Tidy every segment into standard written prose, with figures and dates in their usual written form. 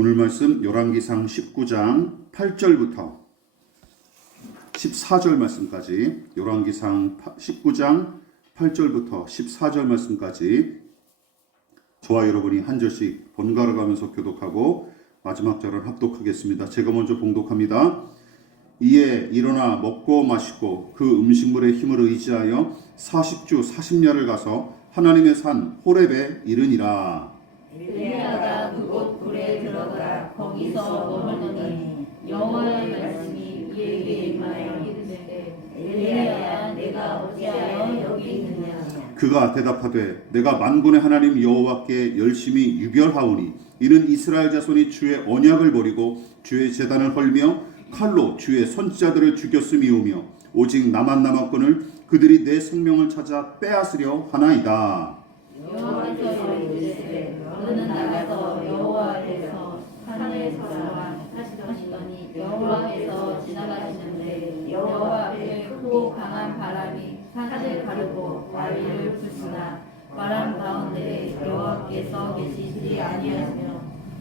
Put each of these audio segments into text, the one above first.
오늘 말씀 열왕기상 19장 8절부터 14절 말씀까지, 열왕기상 19장 8절부터 14절 말씀까지 저와 여러분이 한 절씩 번갈아 가면서 교독하고 마지막 절은 합독하겠습니다. 제가 먼저 봉독합니다. 이에 일어나 먹고 마시고 그 음식물의 힘을 의지하여 40주 40야를 가서 하나님의 산 호렙에 이르니라. 엘리야가 그곳 굴에 들어가 거기서 머무르니 여호와의 말씀이 그에게 임하여 이르시되 엘리야야 내가 어찌하여 여기 있느냐. 그가 대답하되 내가 만군의 하나님 여호와께 열심히 유별하오니 이는 이스라엘 자손이 주의 언약을 버리고 주의 제단을 헐며 칼로 주의 선지자들을 죽였음이오며 오직 나만 남았거늘 그들이 내 생명을 찾아 빼앗으려 하나이다. 여호와께서 이르시되 너는 나가서 여호와 앞에서 산을 걸어와 하시더니 여호와께서 지나가시는데 여호와 앞에 크고 강한 바람이 산을 가르고 바위를 부수나 바람 가운데 여호와께서 계시지 아니하시며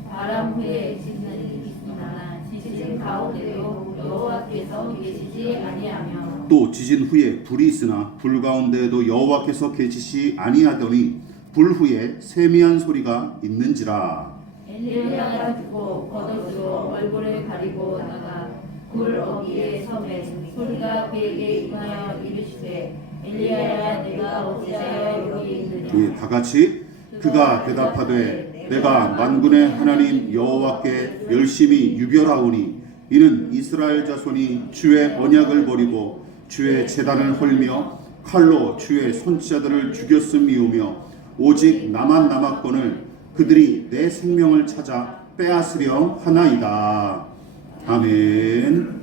바람 후에 지진이 있으나 지진 가운데도 여호와께서 계시지 아니하며 또 지진 후에 불이 있으나 불 가운데에도 여호와께서 계시지 아니하더니 불 후에 세미한 소리가 있는지라. 엘리야가 죽고 겉옷으로 얼굴을 가리고 나가 굴 어귀에 서매 소리가 그에게 임하여 이르시되 엘리야야 내가 어찌하여 여기 있느냐. 다 같이 그가 대답하되 내가 만군의 하나님 여호와께 열심히 유별하오니 이는 이스라엘 자손이 주의 언약을 버리고 주의 제단을 헐며 칼로 주의 선지자들을 죽였음이오며 오직 나만 남았거늘 그들이 내 생명을 찾아 빼앗으려 하나이다. 아멘.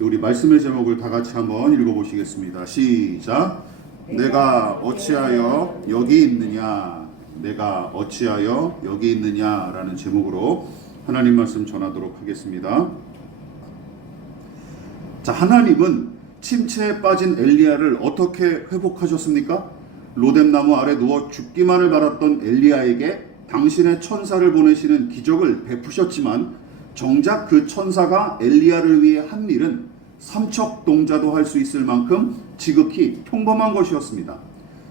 우리 말씀의 제목을 다 같이 한번 읽어보시겠습니다. 시작. 내가 어찌하여 여기 있느냐, 내가 어찌하여 여기 있느냐라는 제목으로 하나님 말씀 전하도록 하겠습니다. 자, 하나님은 침체에 빠진 엘리야를 어떻게 회복하셨습니까? 로뎀나무 아래 누워 죽기만을 바랐던 엘리야에게 당신의 천사를 보내시는 기적을 베푸셨지만 정작 그 천사가 엘리야를 위해 한 일은 삼척동자도 할 수 있을 만큼 지극히 평범한 것이었습니다.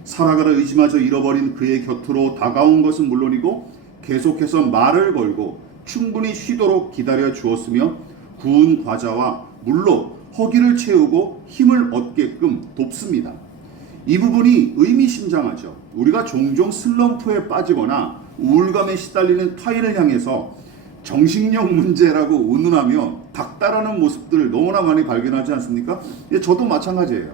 살아가라 의지마저 잃어버린 그의 곁으로 다가온 것은 물론이고 계속해서 말을 걸고 충분히 쉬도록 기다려 주었으며 구운 과자와 물로 허기를 채우고 힘을 얻게끔 돕습니다. 이 부분이 의미심장하죠. 우리가 종종 슬럼프에 빠지거나 우울감에 시달리는 타인을 향해서 정신력 문제라고 운운하며 닥달하는 모습들을 너무나 많이 발견하지 않습니까? 저도 마찬가지예요.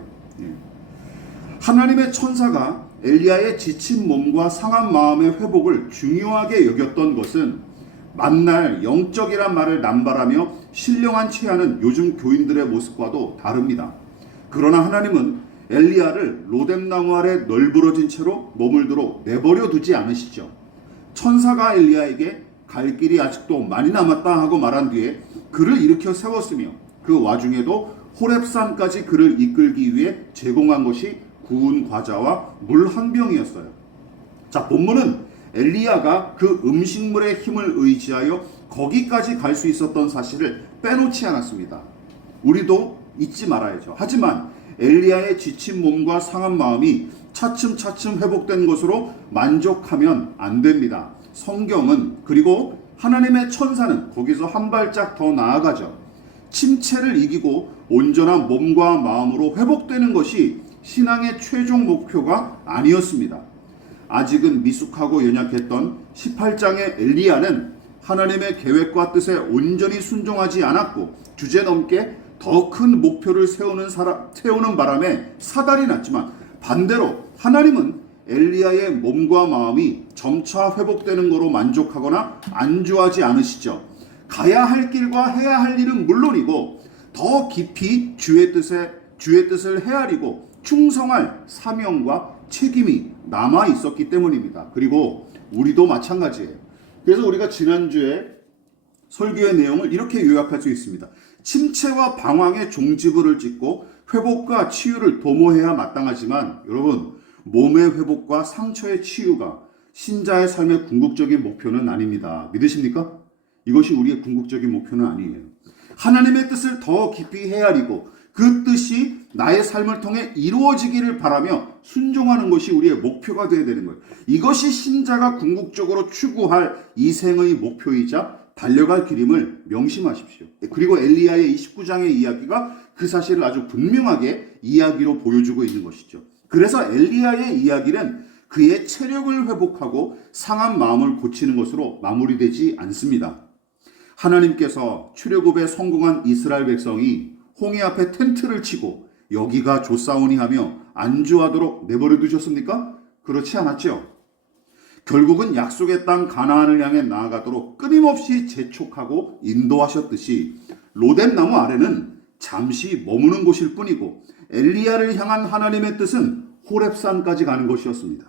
하나님의 천사가 엘리야의 지친 몸과 상한 마음의 회복을 중요하게 여겼던 것은 만날 영적이란 말을 남발하며 신령한 체하는 요즘 교인들의 모습과도 다릅니다. 그러나 하나님은 엘리야를 로뎀나무 아래 널브러진 채로 머물도록 내버려 두지 않으시죠. 천사가 엘리야에게 갈 길이 아직도 많이 남았다 하고 말한 뒤에 그를 일으켜 세웠으며 그 와중에도 호렙산까지 그를 이끌기 위해 제공한 것이 구운 과자와 물 한 병이었어요. 자, 본문은 엘리야가 그 음식물의 힘을 의지하여 거기까지 갈 수 있었던 사실을 빼놓지 않았습니다. 우리도 잊지 말아야죠. 하지만 엘리야의 지친 몸과 상한 마음이 차츰차츰 회복된 것으로 만족하면 안 됩니다. 성경은, 그리고 하나님의 천사는 거기서 한 발짝 더 나아가죠. 침체를 이기고 온전한 몸과 마음으로 회복되는 것이 신앙의 최종 목표가 아니었습니다. 아직은 미숙하고 연약했던 18장의 엘리야는 하나님의 계획과 뜻에 온전히 순종하지 않았고 주제넘게 더 큰 목표를 세우는 바람에 사달이 났지만 반대로 하나님은 엘리야의 몸과 마음이 점차 회복되는 거로 만족하거나 안주하지 않으시죠. 가야 할 길과 해야 할 일은 물론이고 더 깊이 주의 뜻을 헤아리고 충성할 사명과 책임이 남아 있었기 때문입니다. 그리고 우리도 마찬가지예요. 그래서 우리가 지난주에 설교의 내용을 이렇게 요약할 수 있습니다. 침체와 방황의 종지부를 찍고 회복과 치유를 도모해야 마땅하지만 여러분, 몸의 회복과 상처의 치유가 신자의 삶의 궁극적인 목표는 아닙니다. 믿으십니까? 이것이 우리의 궁극적인 목표는 아니에요. 하나님의 뜻을 더 깊이 헤아리고 그 뜻이 나의 삶을 통해 이루어지기를 바라며 순종하는 것이 우리의 목표가 되어야 되는 거예요. 이것이 신자가 궁극적으로 추구할 이 생의 목표이자 달려갈 길임을 명심하십시오. 그리고 엘리야의 29장의 이야기가 그 사실을 아주 분명하게 이야기로 보여주고 있는 것이죠. 그래서 엘리야의 이야기는 그의 체력을 회복하고 상한 마음을 고치는 것으로 마무리되지 않습니다. 하나님께서 출애굽에 성공한 이스라엘 백성이 홍해 앞에 텐트를 치고 여기가 좋사오니 하며 안주하도록 내버려 두셨습니까? 그렇지 않았죠. 결국은 약속의 땅 가나안을 향해 나아가도록 끊임없이 재촉하고 인도하셨듯이 로뎀나무 아래는 잠시 머무는 곳일 뿐이고 엘리야를 향한 하나님의 뜻은 호렙산까지 가는 것이었습니다.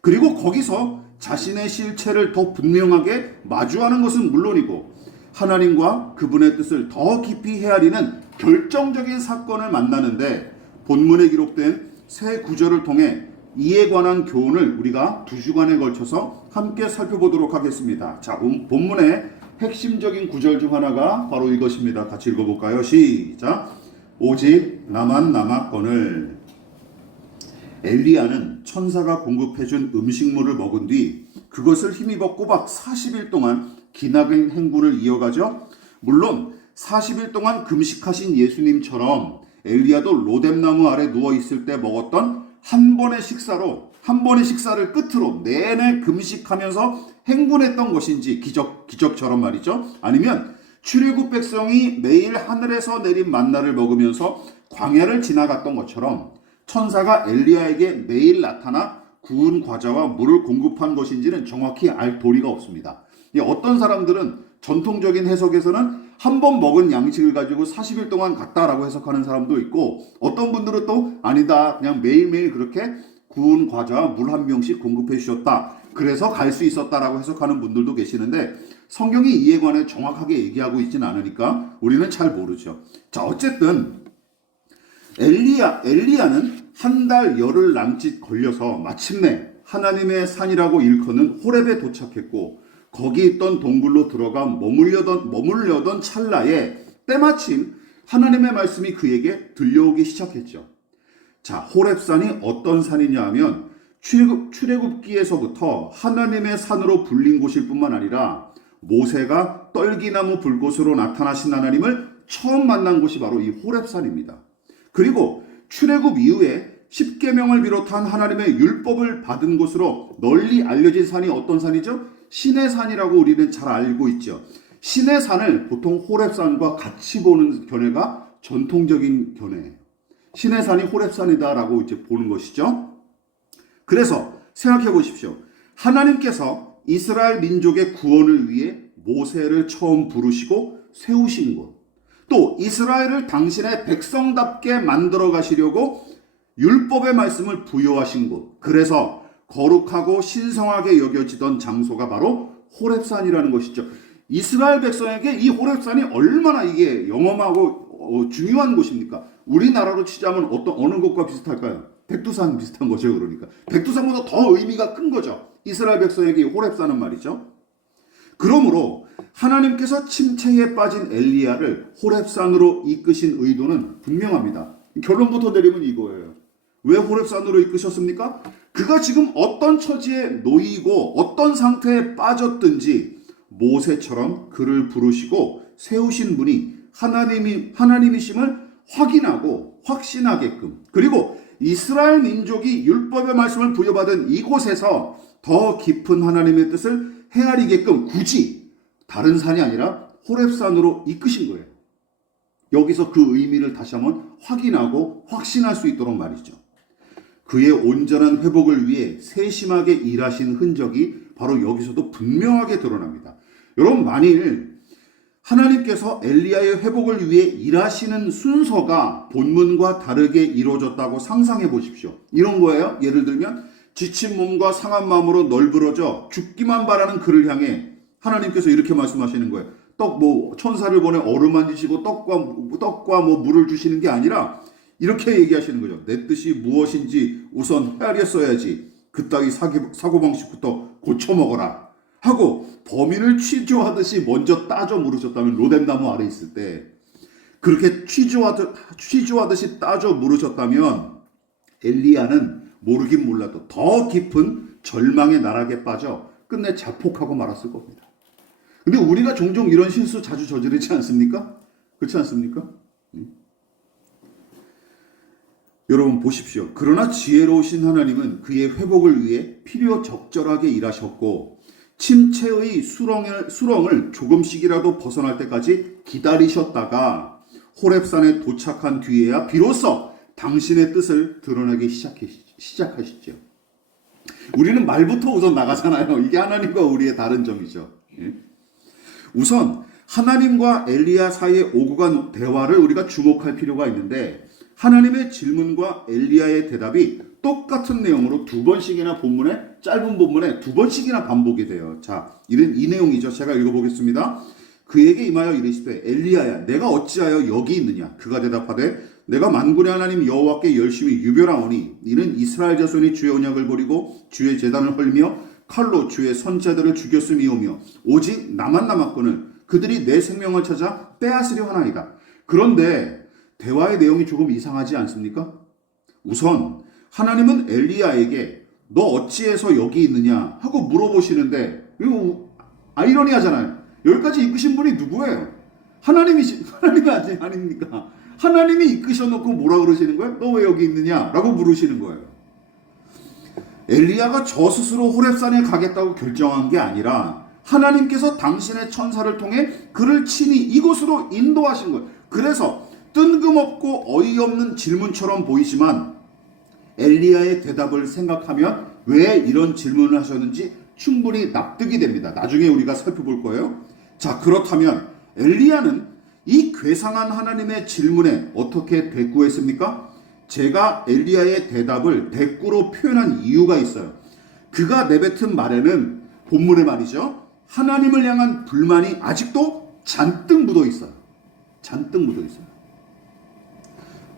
그리고 거기서 자신의 실체를 더 분명하게 마주하는 것은 물론이고 하나님과 그분의 뜻을 더 깊이 헤아리는 결정적인 사건을 만나는데 본문에 기록된 세 구절을 통해 이에 관한 교훈을 우리가 2주간에 걸쳐서 함께 살펴보도록 하겠습니다. 자, 본문의 핵심적인 구절 중 하나가 바로 이것입니다. 같이 읽어볼까요? 시작! 오직 나만 남았거늘. 엘리야는 천사가 공급해준 음식물을 먹은 뒤 그것을 힘입어 꼬박 40일 동안 기나긴 행군을 이어가죠. 물론 40일 동안 금식하신 예수님처럼 엘리야도 로뎀나무 아래 누워있을 때 먹었던 한 번의 식사를 끝으로 내내 금식하면서 행군했던 것인지 기적처럼 말이죠. 아니면 출애굽 백성이 매일 하늘에서 내린 만나를 먹으면서 광야를 지나갔던 것처럼 천사가 엘리야에게 매일 나타나 구운 과자와 물을 공급한 것인지는 정확히 알 도리가 없습니다. 어떤 사람들은 전통적인 해석에서는 한 번 먹은 양식을 가지고 40일 동안 갔다라고 해석하는 사람도 있고 어떤 분들은 또 아니다 그냥 매일매일 그렇게 구운 과자와 물 한 병씩 공급해 주셨다 그래서 갈 수 있었다라고 해석하는 분들도 계시는데 성경이 이에 관해 정확하게 얘기하고 있지는 않으니까 우리는 잘 모르죠. 자, 어쨌든 엘리야는 한 달 열흘 남짓 걸려서 마침내 하나님의 산이라고 일컫는 호렙에 도착했고 거기 있던 동굴로 들어가 머물려던 찰나에 때마침 하나님의 말씀이 그에게 들려오기 시작했죠. 자, 호렙산이 어떤 산이냐 하면 출애굽기에서부터 하나님의 산으로 불린 곳일 뿐만 아니라 모세가 떨기나무 불꽃으로 나타나신 하나님을 처음 만난 곳이 바로 이 호렙산입니다. 그리고 출애굽 이후에 십계명을 비롯한 하나님의 율법을 받은 곳으로 널리 알려진 산이 어떤 산이죠? 신의 산이라고 우리는 잘 알고 있죠. 신의 산을 보통 호렙산과 같이 보는 견해가 전통적인 견해예요. 신의 산이 호렙산이다라고 이제 보는 것이죠. 그래서 생각해 보십시오. 하나님께서 이스라엘 민족의 구원을 위해 모세를 처음 부르시고 세우신 곳, 또 이스라엘을 당신의 백성답게 만들어 가시려고 율법의 말씀을 부여하신 곳, 그래서 거룩하고 신성하게 여겨지던 장소가 바로 호렙산이라는 것이죠. 이스라엘 백성에게 이 호렙산이 얼마나 이게 영험하고 중요한 곳입니까? 우리나라로 치자면 어느 곳과 비슷할까요? 백두산 비슷한 거죠. 그러니까 백두산보다 더 의미가 큰 거죠. 이스라엘 백성에게 호렙산은 말이죠. 그러므로 하나님께서 침체에 빠진 엘리야를 호렙산으로 이끄신 의도는 분명합니다. 결론부터 내리면 이거예요. 왜 호렙산으로 이끄셨습니까? 그가 지금 어떤 처지에 놓이고 어떤 상태에 빠졌든지 모세처럼 그를 부르시고 세우신 분이 하나님이심을 확인하고 확신하게끔, 그리고 이스라엘 민족이 율법의 말씀을 부여받은 이곳에서 더 깊은 하나님의 뜻을 헤아리게끔 굳이 다른 산이 아니라 호렙산으로 이끄신 거예요. 여기서 그 의미를 다시 한번 확인하고 확신할 수 있도록 말이죠. 그의 온전한 회복을 위해 세심하게 일하신 흔적이 바로 여기서도 분명하게 드러납니다. 여러분, 만일 하나님께서 엘리야의 회복을 위해 일하시는 순서가 본문과 다르게 이루어졌다고 상상해 보십시오. 이런 거예요. 예를 들면 지친 몸과 상한 마음으로 널브러져 죽기만 바라는 그를 향해 하나님께서 이렇게 말씀하시는 거예요. 천사를 보내 어루만지시고 떡과 물을 주시는 게 아니라 이렇게 얘기하시는 거죠. 내 뜻이 무엇인지 우선 헤아렸어야지. 그따위 사고방식부터 고쳐먹어라 하고 범인을 취조하듯이 먼저 따져 물으셨다면, 로뎀나무 아래 있을 때 그렇게 취조하듯이 따져 물으셨다면 엘리야는 모르긴 몰라도 더 깊은 절망의 나락에 빠져 끝내 자폭하고 말았을 겁니다. 근데 우리가 종종 이런 실수 자주 저지르지 않습니까? 그렇지 않습니까? 여러분 보십시오. 그러나 지혜로우신 하나님은 그의 회복을 위해 필요 적절하게 일하셨고 침체의 수렁을 조금씩이라도 벗어날 때까지 기다리셨다가 호렙산에 도착한 뒤에야 비로소 당신의 뜻을 드러내기 시작하시죠. 우리는 말부터 우선 나가잖아요. 이게 하나님과 우리의 다른 점이죠. 우선 하나님과 엘리야 사이에 오고 간 대화를 우리가 주목할 필요가 있는데, 하나님의 질문과 엘리야의 대답이 똑같은 내용으로 두 번씩이나 짧은 본문에 두 번씩이나 반복이 돼요. 자, 이 내용이죠. 제가 읽어보겠습니다. 그에게 임하여 이르시되 엘리야야 내가 어찌하여 여기 있느냐. 그가 대답하되 내가 만군의 하나님 여호와께 열심히 유별하오니 이는 이스라엘 자손이 주의 언약을 버리고 주의 제단을 헐며 칼로 주의 선자들을 죽였음이오며 오직 나만 남았거늘 그들이 내 생명을 찾아 빼앗으려 하나이다. 그런데 대화의 내용이 조금 이상하지 않습니까? 우선 하나님은 엘리야에게 너 어찌해서 여기 있느냐 하고 물어보시는데, 이거 아이러니하잖아요. 여기까지 이끄신 분이 누구예요? 하나님이 아닙니까? 하나님이 이끄셔놓고 뭐라 그러시는 거예요? 너 왜 여기 있느냐? 라고 물으시는 거예요. 엘리야가 저 스스로 호렙산에 가겠다고 결정한 게 아니라 하나님께서 당신의 천사를 통해 그를 친히 이곳으로 인도하신 거예요. 그래서 뜬금없고 어이없는 질문처럼 보이지만 엘리야의 대답을 생각하면 왜 이런 질문을 하셨는지 충분히 납득이 됩니다. 나중에 우리가 살펴볼 거예요. 자, 그렇다면 엘리야는 이 괴상한 하나님의 질문에 어떻게 대꾸했습니까? 제가 엘리야의 대답을 대꾸로 표현한 이유가 있어요. 그가 내뱉은 말에는, 본문의 말이죠, 하나님을 향한 불만이 아직도 잔뜩 묻어 있어요. 잔뜩 묻어 있어요.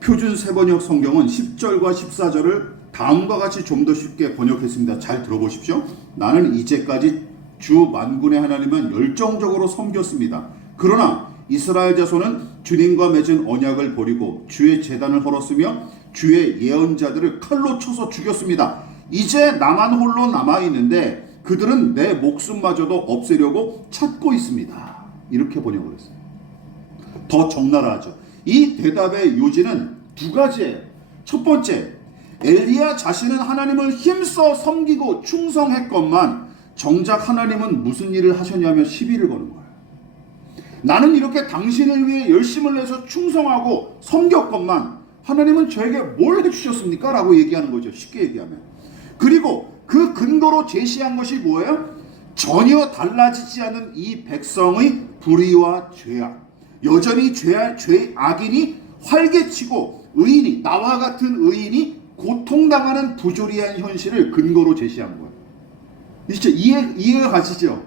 표준 세번역 성경은 10절과 14절을 다음과 같이 좀 더 쉽게 번역했습니다. 잘 들어보십시오. 나는 이제까지 주 만군의 하나님만 열정적으로 섬겼습니다. 그러나 이스라엘 자손은 주님과 맺은 언약을 버리고 주의 제단을 헐었으며 주의 예언자들을 칼로 쳐서 죽였습니다. 이제 나만 홀로 남아있는데 그들은 내 목숨마저도 없애려고 찾고 있습니다. 이렇게 번역을 했어요. 더 적나라하죠. 이 대답의 요지는 두 가지예요. 첫 번째, 엘리야 자신은 하나님을 힘써 섬기고 충성했건만 정작 하나님은 무슨 일을 하셨냐며 시비를 거는 거예요. 나는 이렇게 당신을 위해 열심을 내서 충성하고 섬겼건만 하나님은 저에게 뭘 해주셨습니까? 라고 얘기하는 거죠. 쉽게 얘기하면. 그리고 그 근거로 제시한 것이 뭐예요? 전혀 달라지지 않은 이 백성의 불의와 죄악. 여전히 악인이 활개치고 나와 같은 의인이 고통당하는 부조리한 현실을 근거로 제시한 거예요. 진짜 이해가 가시죠?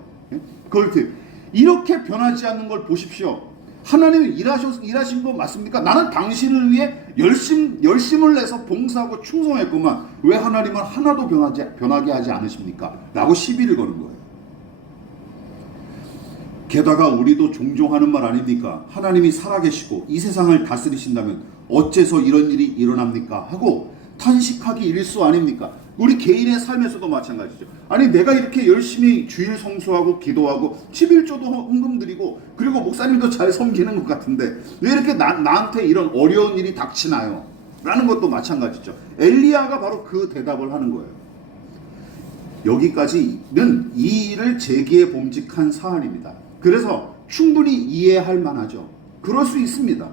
이렇게 변하지 않는 걸 보십시오. 하나님이 일하신 거 맞습니까? 나는 당신을 위해 열심을 내서 봉사하고 충성했구만. 왜 하나님은 하나도 변하게 하지 않으십니까? 라고 시비를 거는 거예요. 게다가 우리도 종종 하는 말 아닙니까? 하나님이 살아계시고 이 세상을 다스리신다면 어째서 이런 일이 일어납니까? 하고 탄식하기 일수 아닙니까? 우리 개인의 삶에서도 마찬가지죠. 아니 내가 이렇게 열심히 주일 성수하고 기도하고 11조도 헌금 드리고 그리고 목사님도 잘 섬기는 것 같은데 왜 이렇게 나한테 이런 어려운 일이 닥치나요? 라는 것도 마찬가지죠. 엘리야가 바로 그 대답을 하는 거예요. 여기까지는 이 일을 제기해 봄직한 사안입니다. 그래서 충분히 이해할 만하죠. 그럴 수 있습니다.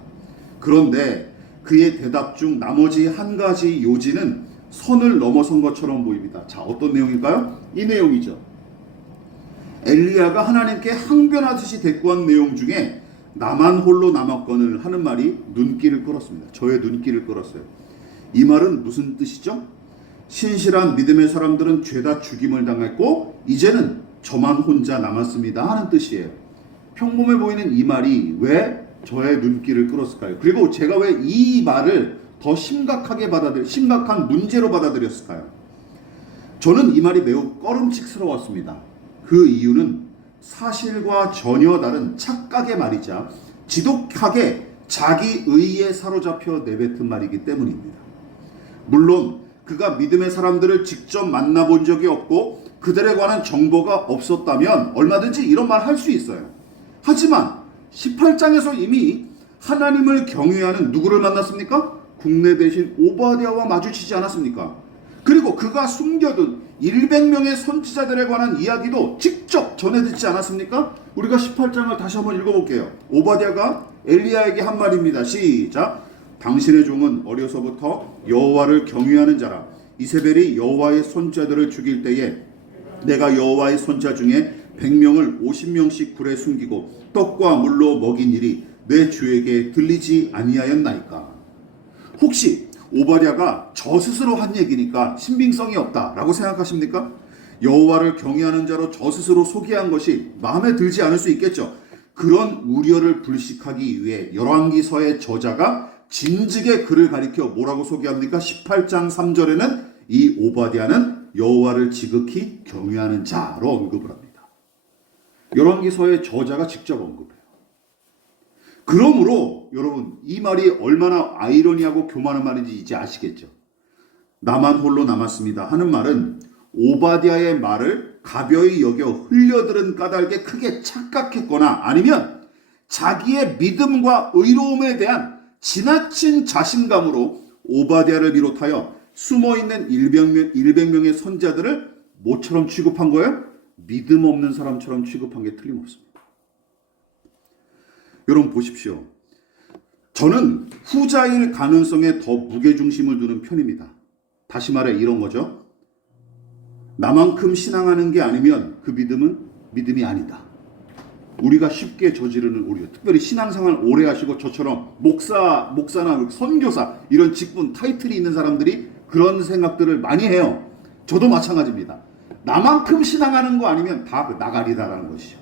그런데 그의 대답 중 나머지 한 가지 요지는 선을 넘어선 것처럼 보입니다. 자, 어떤 내용일까요? 이 내용이죠. 엘리야가 하나님께 항변하듯이 대꾸한 내용 중에 나만 홀로 남았거늘 하는 말이 눈길을 끌었습니다. 저의 눈길을 끌었어요. 이 말은 무슨 뜻이죠? 신실한 믿음의 사람들은 죄다 죽임을 당했고 이제는 저만 혼자 남았습니다 하는 뜻이에요. 평범해 보이는 이 말이 왜 저의 눈길을 끌었을까요? 그리고 제가 왜 이 말을 더 심각한 문제로 받아들였을까요? 저는 이 말이 매우 꺼름칙스러웠습니다. 그 이유는 사실과 전혀 다른 착각의 말이자 지독하게 자기 의에 사로잡혀 내뱉은 말이기 때문입니다. 물론 그가 믿음의 사람들을 직접 만나본 적이 없고 그들에 관한 정보가 없었다면 얼마든지 이런 말 할 수 있어요. 하지만 18장에서 이미 하나님을 경외하는 누구를 만났습니까? 국내 대신 오바댜와 마주치지 않았습니까? 그리고 그가 숨겨둔 100명의 선지자들에 관한 이야기도 직접 전해 듣지 않았습니까? 우리가 18장을 다시 한번 읽어볼게요. 오바댜가 엘리야에게 한 말입니다. 시작. 당신의 종은 어려서부터 여호와를 경외하는 자라. 이세벨이 여호와의 선지자들을 죽일 때에 내가 여호와의 선지자 중에 100명을 50명씩 굴에 숨기고 떡과 물로 먹인 일이 내 주에게 들리지 아니하였나이까. 혹시 오바댜가 저 스스로 한 얘기니까 신빙성이 없다라고 생각하십니까? 여호와를 경외하는 자로 저 스스로 소개한 것이 마음에 들지 않을 수 있겠죠. 그런 우려를 불식하기 위해 열왕기서의 저자가 진즉에 그를 가리켜 뭐라고 소개합니까? 18장 3절에는 이 오바댜는 여호와를 지극히 경외하는 자로 언급을 합니다. 열왕기서의 저자가 직접 언급해요. 그러므로 여러분 이 말이 얼마나 아이러니하고 교만한 말인지 이제 아시겠죠? 나만 홀로 남았습니다 하는 말은 오바댜의 말을 가벼이 여겨 흘려들은 까닭에 크게 착각했거나 아니면 자기의 믿음과 의로움에 대한 지나친 자신감으로 오바댜를 비롯하여 숨어있는 100명의 선지자들을 뭐처럼 취급한 거예요? 믿음 없는 사람처럼 취급한 게 틀림없습니다. 여러분 보십시오. 저는 후자일 가능성에 더 무게중심을 두는 편입니다. 다시 말해 이런 거죠. 나만큼 신앙하는 게 아니면 그 믿음은 믿음이 아니다. 우리가 쉽게 저지르는 오류, 특별히 신앙생활 오래 하시고 저처럼 목사나 선교사 이런 직분 타이틀이 있는 사람들이 그런 생각들을 많이 해요. 저도 마찬가지입니다. 나만큼 신앙하는 거 아니면 다 나가리다라는 것이죠.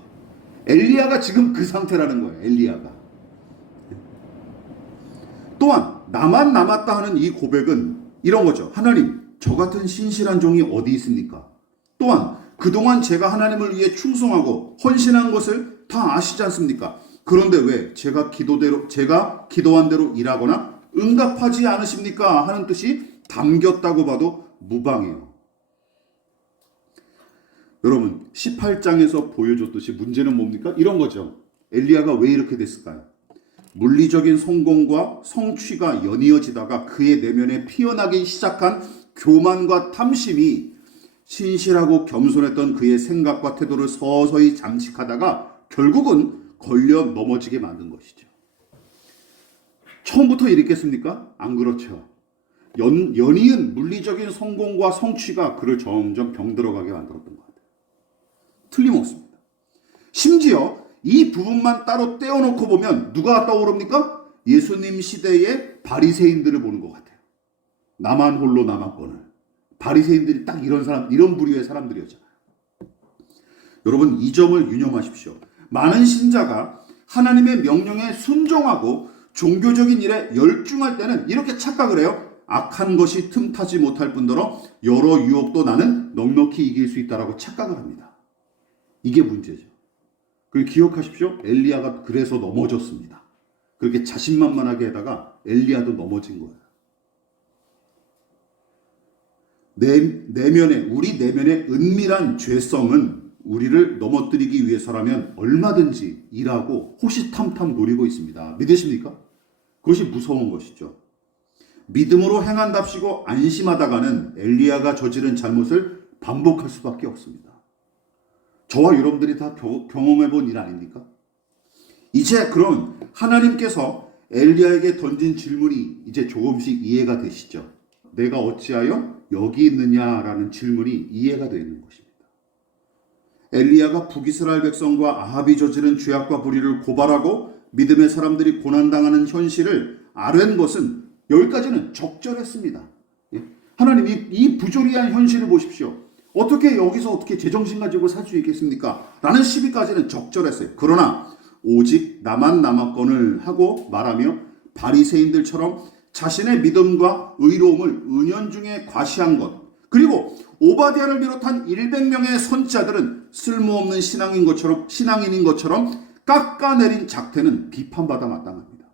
엘리야가 지금 그 상태라는 거예요. 엘리야가. 또한 나만 남았다 하는 이 고백은 이런 거죠. 하나님, 저 같은 신실한 종이 어디 있습니까? 또한 그동안 제가 하나님을 위해 충성하고 헌신한 것을 다 아시지 않습니까? 그런데 왜 제가 기도한 대로 일하거나 응답하지 않으십니까? 하는 뜻이 담겼다고 봐도 무방해요. 여러분 18장에서 보여줬듯이 문제는 뭡니까? 이런 거죠. 엘리야가 왜 이렇게 됐을까요? 물리적인 성공과 성취가 연이어지다가 그의 내면에 피어나기 시작한 교만과 탐심이 신실하고 겸손했던 그의 생각과 태도를 서서히 잠식하다가 결국은 걸려 넘어지게 만든 것이죠. 처음부터 이랬겠습니까? 안 그렇죠. 연이은 물리적인 성공과 성취가 그를 점점 병들어가게 만들었던 것 같아요. 틀림없습니다. 심지어 이 부분만 따로 떼어놓고 보면 누가 떠오릅니까? 예수님 시대의 바리새인들을 보는 것 같아요. 나만 홀로 남았거늘. 바리새인들이 딱 이런 사람, 이런 부류의 사람들이었잖아요. 여러분 이 점을 유념하십시오. 많은 신자가 하나님의 명령에 순종하고 종교적인 일에 열중할 때는 이렇게 착각을 해요. 악한 것이 틈타지 못할 뿐더러 여러 유혹도 나는 넉넉히 이길 수 있다라고 착각을 합니다. 이게 문제죠. 그리고 기억하십시오. 엘리야가 그래서 넘어졌습니다. 그렇게 자신만만하게 하다가 엘리야도 넘어진 거예요. 우리 내면의 은밀한 죄성은 우리를 넘어뜨리기 위해서라면 얼마든지 일하고 호시탐탐 노리고 있습니다. 믿으십니까? 그것이 무서운 것이죠. 믿음으로 행한답시고 안심하다가는 엘리야가 저지른 잘못을 반복할 수밖에 없습니다. 저와 여러분들이 다 경험해 본 일 아닙니까? 이제 그럼 하나님께서 엘리야에게 던진 질문이 이제 조금씩 이해가 되시죠? 내가 어찌하여 여기 있느냐라는 질문이 이해가 되는 것입니다. 엘리야가 북이스라엘 백성과 아합이 저지른 죄악과 불의를 고발하고 믿음의 사람들이 고난당하는 현실을 아뢰는 것은 여기까지는 적절했습니다. 하나님 이 부조리한 현실을 보십시오. 어떻게 여기서 어떻게 제정신 가지고 살 수 있겠습니까? 라는 시비까지는 적절했어요. 그러나 오직 나만 남았거늘 하고 말하며 바리새인들처럼 자신의 믿음과 의로움을 은연중에 과시한 것, 그리고 오바댜를 비롯한 100명의 선지자들은 쓸모없는 신앙인인 것처럼 깎아내린 작태는 비판받아 마땅합니다.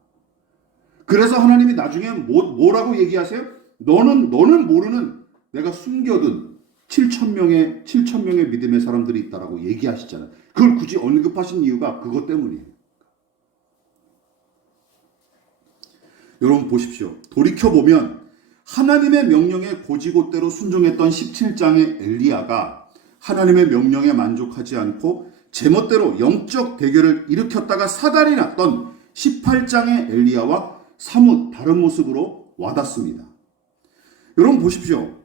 그래서 하나님이 나중에 뭐라고 얘기하세요? 너는 모르는 내가 숨겨둔 7,000명의 믿음의 사람들이 있다라고 얘기하시잖아요. 그걸 굳이 언급하신 이유가 그것 때문이에요. 여러분 보십시오. 돌이켜보면 하나님의 명령에 고지고대로 순종했던 17장의 엘리야가 하나님의 명령에 만족하지 않고 제멋대로 영적 대결을 일으켰다가 사달이 났던 18장의 엘리야와 사뭇 다른 모습으로 와닿습니다. 여러분 보십시오.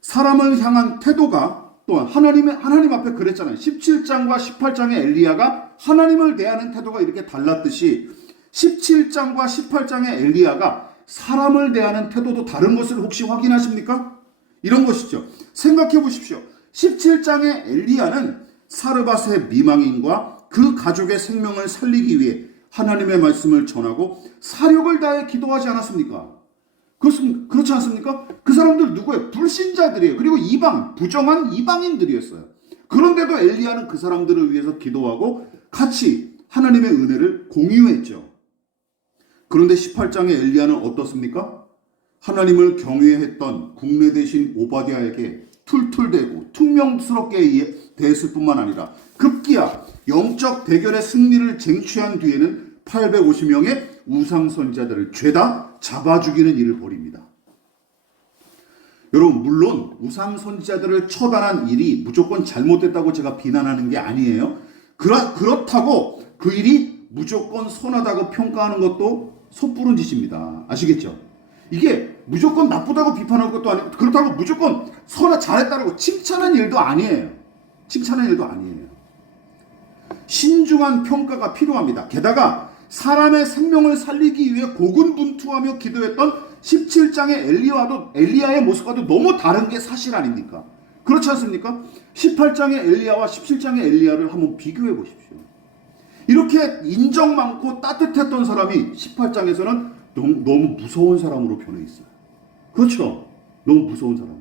사람을 향한 태도가 또한 하나님 앞에 그랬잖아요. 17장과 18장의 엘리야가 하나님을 대하는 태도가 이렇게 달랐듯이 17장과 18장의 엘리야가 사람을 대하는 태도도 다른 것을 혹시 확인하십니까? 이런 것이죠. 생각해 보십시오. 17장의 엘리야는 사르밧의 미망인과 그 가족의 생명을 살리기 위해 하나님의 말씀을 전하고 사력을 다해 기도하지 않았습니까? 그렇지 않습니까? 그 사람들 누구예요? 불신자들이에요. 그리고 부정한 이방인들이었어요. 그런데도 엘리야는 그 사람들을 위해서 기도하고 같이 하나님의 은혜를 공유했죠. 그런데 18장의 엘리야는 어떻습니까? 하나님을 경외했던 국내 대신 오바댜에게 툴툴대고 퉁명스럽게 대했을 뿐만 아니라 급기야 영적 대결의 승리를 쟁취한 뒤에는 850명의 우상선지자들을 죄다 잡아 죽이는 일을 벌입니다. 여러분 물론 우상선지자들을 처단한 일이 무조건 잘못됐다고 제가 비난하는 게 아니에요. 그렇다고 그 일이 무조건 선하다고 평가하는 것도 섣부른 짓입니다. 아시겠죠? 이게 무조건 나쁘다고 비판할 것도 아니고 그렇다고 무조건 잘했다고 칭찬하는 일도 아니에요. 신중한 평가가 필요합니다. 게다가 사람의 생명을 살리기 위해 고군분투하며 기도했던 17장의 엘리야의 모습과도 너무 다른 게 사실 아닙니까? 그렇지 않습니까? 18장의 엘리야와 17장의 엘리야를 한번 비교해 보십시오. 이렇게 인정 많고 따뜻했던 사람이 18장에서는 너무 무서운 사람으로 변해 있어요. 그렇죠? 너무 무서운 사람.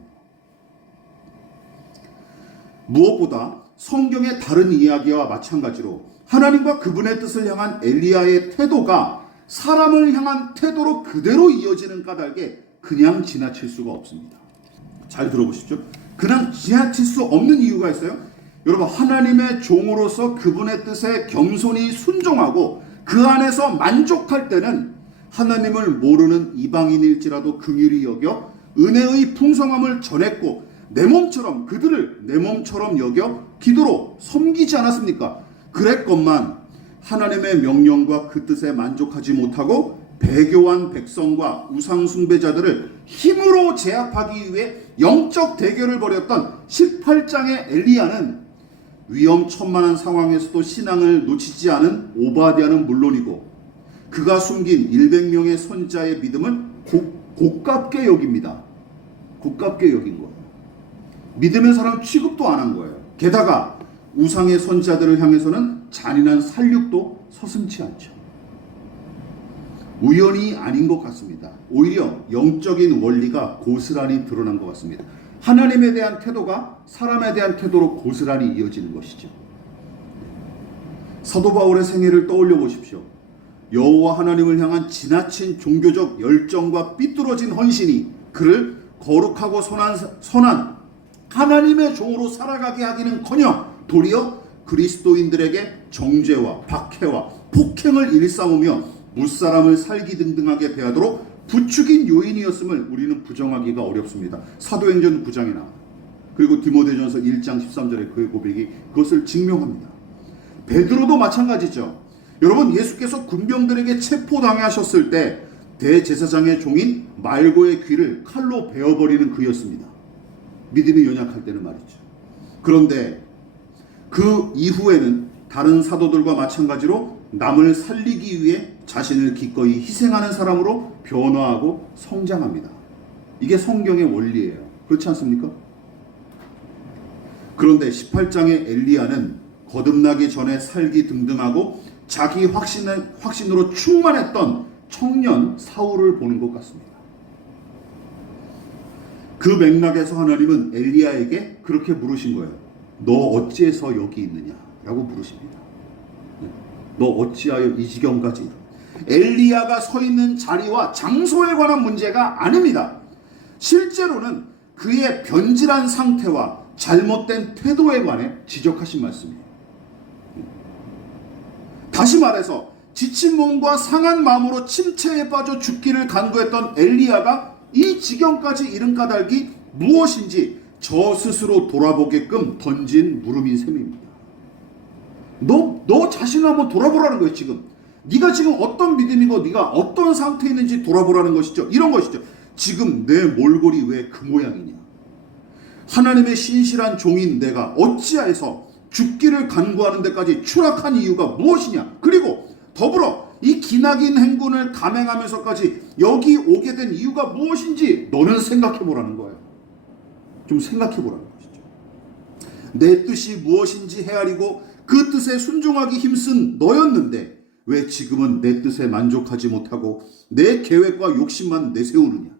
무엇보다 성경의 다른 이야기와 마찬가지로 하나님과 그분의 뜻을 향한 엘리야의 태도가 사람을 향한 태도로 그대로 이어지는 까닭에 그냥 지나칠 수가 없습니다. 잘 들어보십시오. 그냥 지나칠 수 없는 이유가 있어요. 여러분 하나님의 종으로서 그분의 뜻에 겸손히 순종하고 그 안에서 만족할 때는 하나님을 모르는 이방인일지라도 긍휼히 여겨 은혜의 풍성함을 전했고 그들을 내 몸처럼 여겨 기도로 섬기지 않았습니까? 그랬건만 하나님의 명령과 그 뜻에 만족하지 못하고 배교한 백성과 우상 숭배자들을 힘으로 제압하기 위해 영적 대결을 벌였던 18장의 엘리야는 위험천만한 상황에서도 신앙을 놓치지 않은 오바댜는 물론이고 그가 숨긴 100명의 선지자의 믿음을 고깝게 여깁니다. 고깝게 여긴 거예요. 믿음의 사람 취급도 안 한 거예요. 게다가 우상의 선지자들을 향해서는 잔인한 살육도 서슴지 않죠. 우연이 아닌 것 같습니다. 오히려 영적인 원리가 고스란히 드러난 것 같습니다. 하나님에 대한 태도가 사람에 대한 태도로 고스란히 이어지는 것이죠. 사도 바울의 생애를 떠올려 보십시오. 여호와 하나님을 향한 지나친 종교적 열정과 삐뚤어진 헌신이 그를 거룩하고 선한 하나님의 종으로 살아가게 하기는커녕 도리어 그리스도인들에게 정죄와 박해와 폭행을 일삼으며 무사람을 살기등등하게 대하도록 부추긴 요인이었음을 우리는 부정하기가 어렵습니다. 사도행전 9장에 나와요. 그리고 디모데전서 1장 13절의 그의 고백이 그것을 증명합니다. 베드로도 마찬가지죠. 여러분 예수께서 군병들에게 체포당하셨을 때 대제사장의 종인 말고의 귀를 칼로 베어버리는 그였습니다. 믿음이 연약할 때는 말이죠. 그런데 그 이후에는 다른 사도들과 마찬가지로 남을 살리기 위해 자신을 기꺼이 희생하는 사람으로 변화하고 성장합니다. 이게 성경의 원리예요. 그렇지 않습니까? 그런데 18장의 엘리야는 거듭나기 전에 살기등등하고 자기 확신으로 충만했던 청년 사울을 보는 것 같습니다. 그 맥락에서 하나님은 엘리야에게 그렇게 물으신 거예요. 너 어찌해서 여기 있느냐? 라고 물으십니다. 너 어찌하여 이 지경까지? 엘리야가 서 있는 자리와 장소에 관한 문제가 아닙니다. 실제로는 그의 변질한 상태와 잘못된 태도에 관해 지적하신 말씀이에요. 다시 말해서 지친 몸과 상한 마음으로 침체에 빠져 죽기를 간구했던 엘리야가 이 지경까지 이른 까닭이 무엇인지 저 스스로 돌아보게끔 던진 물음인 셈입니다. 너 자신을 한번 돌아보라는 거예요. 지금 네가 지금 어떤 믿음이고 네가 어떤 상태에 있는지 돌아보라는 것이죠. 이런 것이죠. 지금 내 몰골이 왜 그 모양이냐? 하나님의 신실한 종인 내가 어찌하여서 죽기를 간구하는 데까지 추락한 이유가 무엇이냐? 그리고 더불어 이 기나긴 행군을 감행하면서까지 여기 오게 된 이유가 무엇인지 너는 생각해 보라는 거예요. 좀 생각해 보라는 것이죠. 내 뜻이 무엇인지 헤아리고 그 뜻에 순종하기 힘쓴 너였는데 왜 지금은 내 뜻에 만족하지 못하고 내 계획과 욕심만 내세우느냐?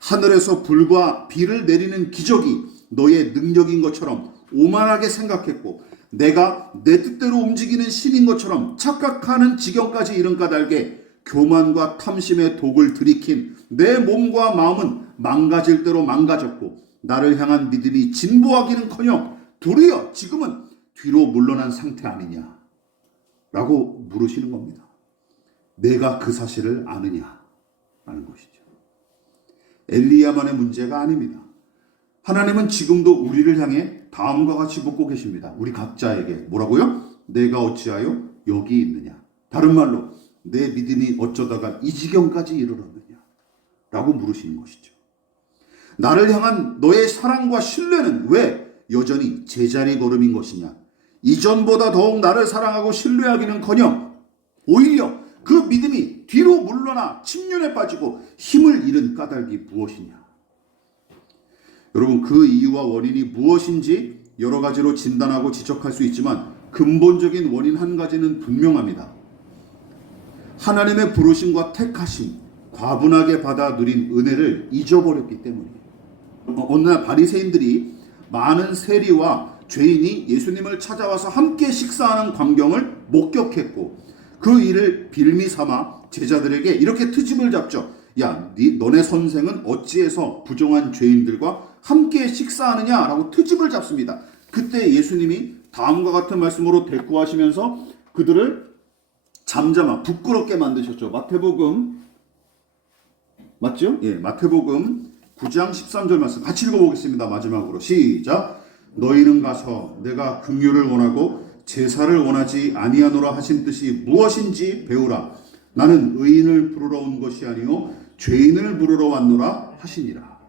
하늘에서 불과 비를 내리는 기적이 너의 능력인 것처럼 오만하게 생각했고 내가 내 뜻대로 움직이는 신인 것처럼 착각하는 지경까지 이른 까닭에 교만과 탐심의 독을 들이킨 내 몸과 마음은 망가질 대로 망가졌고 나를 향한 믿음이 진보하기는커녕 도리어 지금은 뒤로 물러난 상태 아니냐? 라고 물으시는 겁니다. 내가 그 사실을 아느냐? 라는 것이죠. 엘리야만의 문제가 아닙니다. 하나님은 지금도 우리를 향해 다음과 같이 묻고 계십니다. 우리 각자에게 뭐라고요? 내가 어찌하여 여기 있느냐? 다른 말로 내 믿음이 어쩌다가 이 지경까지 이르렀느냐? 라고 물으시는 것이죠. 나를 향한 너의 사랑과 신뢰는 왜 여전히 제자리 걸음인 것이냐? 이전보다 더욱 나를 사랑하고 신뢰하기는커녕 오히려 그 믿음이 뒤로 물러나 침륜에 빠지고 힘을 잃은 까닭이 무엇이냐? 여러분, 그 이유와 원인이 무엇인지 여러 가지로 진단하고 지적할 수 있지만 근본적인 원인 한 가지는 분명합니다. 하나님의 부르심과 택하심, 과분하게 받아 누린 은혜를 잊어버렸기 때문이에요. 어느 날 바리새인들이 많은 세리와 죄인이 예수님을 찾아와서 함께 식사하는 광경을 목격했고 그 일을 빌미 삼아 제자들에게 이렇게 트집을 잡죠. 야, 너네 선생은 어찌해서 부정한 죄인들과 함께 식사하느냐? 라고 트집을 잡습니다. 그때 예수님이 다음과 같은 말씀으로 대꾸하시면서 그들을 잠잠하 부끄럽게 만드셨죠. 마태복음 맞죠? 예, 마태복음 9장 13절 말씀 같이 읽어보겠습니다. 마지막으로 시작. 너희는 가서 내가 긍휼을 원하고 제사를 원하지 아니하노라 하신 뜻이 무엇인지 배우라. 나는 의인을 부르러 온 것이 아니요 죄인을 부르러 왔노라 하시니라.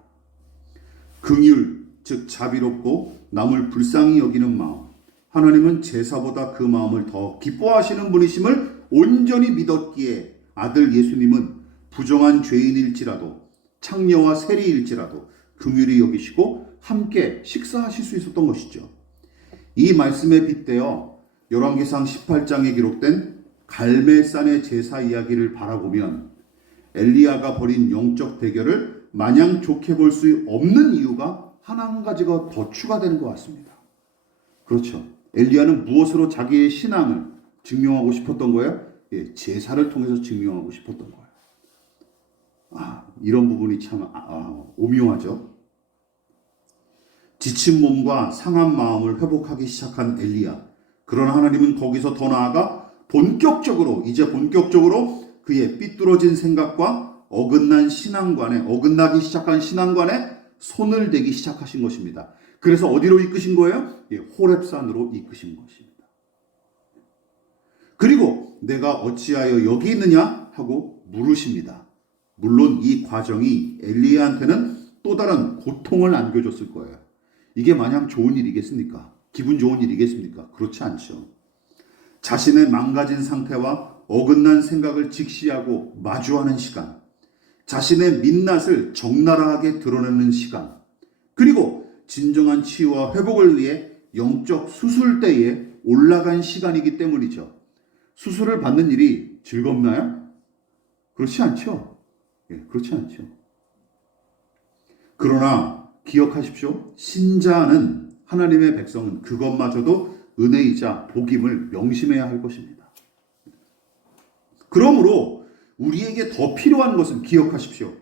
긍휼 즉 자비롭고 남을 불쌍히 여기는 마음, 하나님은 제사보다 그 마음을 더 기뻐하시는 분이심을 온전히 믿었기에 아들 예수님은 부정한 죄인일지라도 창녀와 세리일지라도 긍휼히 여기시고 함께 식사하실 수 있었던 것이죠. 이 말씀에 빗대어 열왕기상 18장에 기록된 갈멜산의 제사 이야기를 바라보면 엘리야가 벌인 영적 대결을 마냥 좋게 볼 수 없는 이유가 한 가지가 더 추가되는 것 같습니다. 그렇죠. 엘리야는 무엇으로 자기의 신앙을 증명하고 싶었던 거예요? 예, 제사를 통해서 증명하고 싶었던 거예요. 이런 부분이 참 오묘하죠. 지친 몸과 상한 마음을 회복하기 시작한 엘리야. 그러나 하나님은 거기서 더 나아가 본격적으로 그의 삐뚤어진 생각과 어긋나기 시작한 신앙관에 손을 대기 시작하신 것입니다. 그래서 어디로 이끄신 거예요? 예, 호렙산으로 이끄신 것입니다. 그리고 내가 어찌하여 여기 있느냐 하고 물으십니다. 물론 이 과정이 엘리야한테는 또 다른 고통을 안겨줬을 거예요. 이게 마냥 좋은 일이겠습니까? 기분 좋은 일이겠습니까? 그렇지 않죠. 자신의 망가진 상태와 어긋난 생각을 직시하고 마주하는 시간, 자신의 민낯을 적나라하게 드러내는 시간, 그리고 진정한 치유와 회복을 위해 영적 수술대에 올라간 시간이기 때문이죠. 수술을 받는 일이 즐겁나요? 그렇지 않죠. 예, 그렇지 않죠. 그러나 기억하십시오. 신자는 하나님의 백성은 그것마저도 은혜이자 복임을 명심해야 할 것입니다. 그러므로 우리에게 더 필요한 것은 기억하십시오.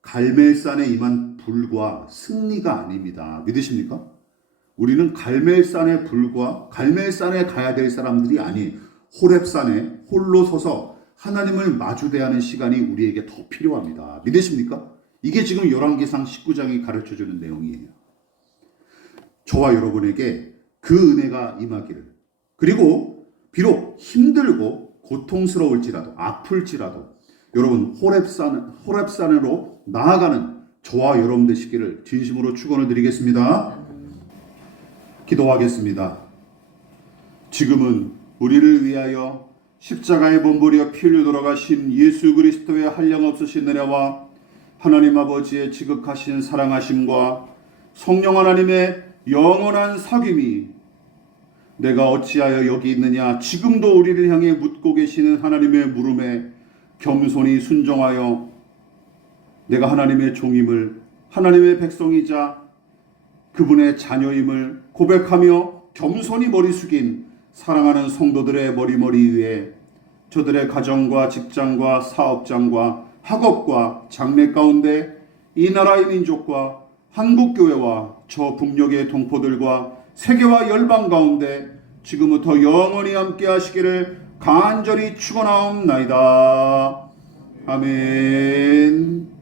갈멜산에 임한 불과 승리가 아닙니다. 믿으십니까? 우리는 갈멜산의 불과 갈멜산에 가야 될 사람들이 아닌 호렙산에 홀로 서서 하나님을 마주대하는 시간이 우리에게 더 필요합니다. 믿으십니까? 이게 지금 열왕기상 19장이 가르쳐주는 내용이에요. 저와 여러분에게 그 은혜가 임하기를, 그리고 비록 힘들고 고통스러울지라도 아플지라도 여러분 호렙산으로 나아가는 저와 여러분 되시기를 진심으로 축원을 드리겠습니다. 기도하겠습니다. 지금은 우리를 위하여 십자가에 몸부려 피 흘려 돌아가신 예수 그리스도의 한량없으신 은혜와 하나님 아버지의 지극하신 사랑하심과 성령 하나님의 영원한 사귐이 내가 어찌하여 여기 있느냐 지금도 우리를 향해 묻고 계시는 하나님의 물음에 겸손히 순종하여 내가 하나님의 종임을, 하나님의 백성이자 그분의 자녀임을 고백하며 겸손히 머리 숙인 사랑하는 성도들의 머리 위에 저들의 가정과 직장과 사업장과 학업과 장래 가운데 이 나라의 민족과 한국교회와 저 북녘의 동포들과 세계와 열방 가운데 지금부터 영원히 함께 하시기를 간절히 축원하옵나이다. 아멘.